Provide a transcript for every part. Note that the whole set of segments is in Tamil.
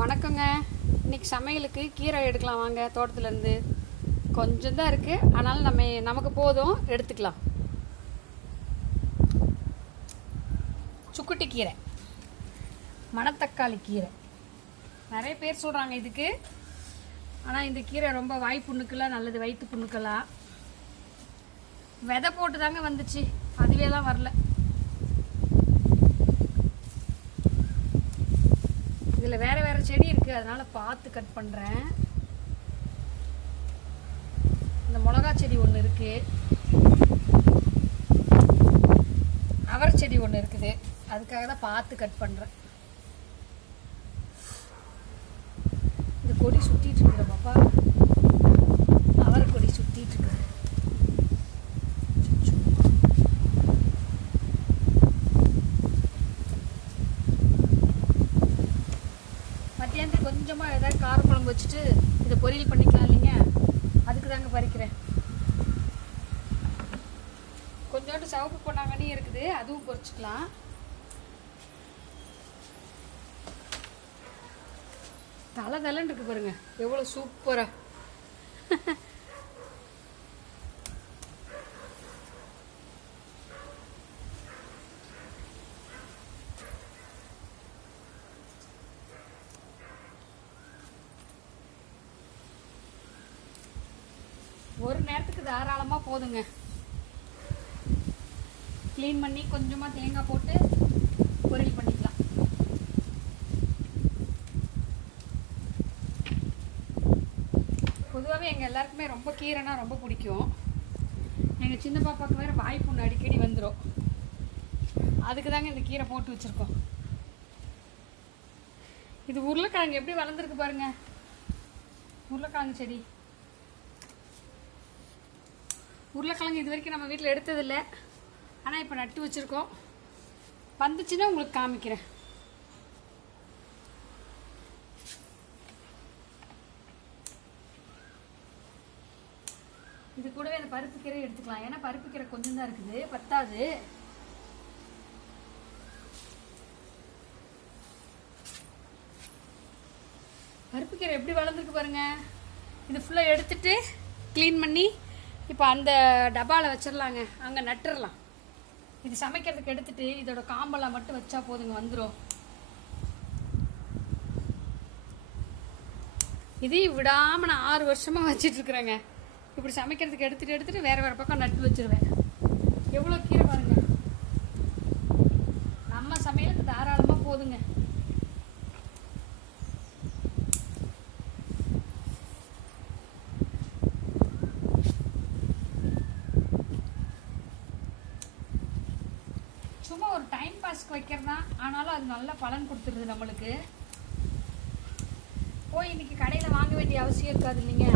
வணக்கங்க. இன்றைக்கி சமையலுக்கு கீரை எடுக்கலாம் வாங்க. தோட்டத்துலேருந்து கொஞ்சம் தான் இருக்குது, ஆனாலும் நமக்கு போதும், எடுத்துக்கலாம். சுக்குட்டி கீரை, மணத்தக்காளி கீரை நிறைய பேர் சொல்கிறாங்க இதுக்கு. ஆனால் இந்த கீரை ரொம்ப வாய் புண்ணுக்கெல்லாம் நல்லது, வயிற்று புண்ணுக்கெல்லாம். விதை போட்டு தாங்க வந்துச்சு, அதுவேலாம் வரல. இதில் வேறு வேறு செடி இருக்குது, அதனால் பார்த்து கட் பண்ணுறேன். இந்த மிளகா செடி ஒன்று இருக்குது, அவரை செடி ஒன்று இருக்குது, அதுக்காக தான் பார்த்து கட் பண்ணுறேன். இந்த கொடி சுற்றிட்டு இருக்கிற பாப்பா, அவரை கொடி சுற்றிட்டு இருக்குது. மத்தியானத்துக்கு கொஞ்சமாக ஏதாவது காரக்குழம்பு வச்சுட்டு இதை பொரியல் பண்ணிக்கலாம் இல்லைங்க, அதுக்கு தாங்க பறிக்கிறேன். கொஞ்சோண்டு சிவப்பு பொன்னாங்கண்ணி இருக்குது, அதுவும் பொரிச்சுக்கலாம். தலைன்னு இருக்கு பாருங்க, எவ்வளோ சூப்பரா. ஒரு நேரத்துக்கு தாராளமாக போதுங்க. க்ளீன் பண்ணி கொஞ்சமாக தேங்காய் போட்டு பொரியல் பண்ணிக்கலாம். பொதுவாகவே எங்கள் எல்லாருக்குமே ரொம்ப கீரைனா ரொம்ப பிடிக்கும். எங்கள் சின்ன பாப்பாவுக்கு வேறு வாய் புண்ணு அடிக்கடி வந்துடும், அதுக்கு தாங்க இந்த கீரை போட்டு வச்சுருக்கோம். இது உருளைக்கிழங்கு எப்படி வளர்ந்துருக்கு பாருங்க, உருளைக்கிழங்கு செடி. உருளைக்கிழங்கு இது வரைக்கும் நம்ம வீட்டில் எடுத்ததில்லை, ஆனால் இப்போ நட்டு வச்சுருக்கோம். வந்துச்சுன்னா உங்களுக்கு காமிக்கிறேன். இது கூடவே அந்த பருப்பு கீரை எடுத்துக்கலாம், ஏன்னா பருப்பு கீரை கொஞ்சம் தான் இருக்குது, பத்தாது. பருப்பு கீரை எப்படி வளர்ந்துருக்கு பாருங்க. இது ஃபுல்லாக எடுத்துட்டு க்ளீன் பண்ணி இப்போ அந்த டப்பாவில் வச்சிடலாங்க, அங்கே நட்டுடலாம். இது சமைக்கிறதுக்கு எடுத்துட்டு இதோட காம்பெல்லாம் மட்டும் வச்சா போதுங்க, வந்துடும். இதையும் விடாமல் நான் 6 வருஷமாக வச்சிட்ருக்குறேங்க. இப்படி சமைக்கிறதுக்கு எடுத்துட்டு வேறு வேறு பக்கம் நட்டு வச்சிருவேன். எவ்வளோ கீரை பாருங்க, நம்ம சமையலுக்கு தாராளமாக போதுங்க. சும்மா ஒரு டைம் பாஸ்க்கு வைக்கிறதா, ஆனாலும் அது நல்ல பலன் கொடுத்துருது நம்மளுக்கு. போய் இன்னைக்கு கடையில் வாங்க வேண்டிய அவசியம் இருக்காது இல்லைங்க.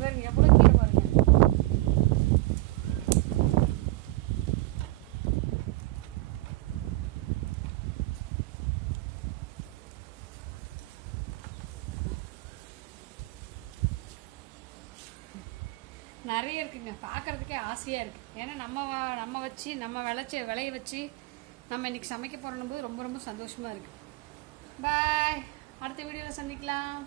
பாருங்க எவ்வளோ கீரை பாருங்க. நிறைய இருக்குங்க, பார்க்குறதுக்கே ஆசையாக இருக்குது. ஏன்னா நம்ம வச்சு நம்ம விளைய வச்சு நம்ம இன்றைக்கி சமைக்க போகிறோம் போது ரொம்ப ரொம்ப சந்தோஷமாக இருக்குது. பாய், அடுத்த வீடியோவில் சந்திக்கலாம்.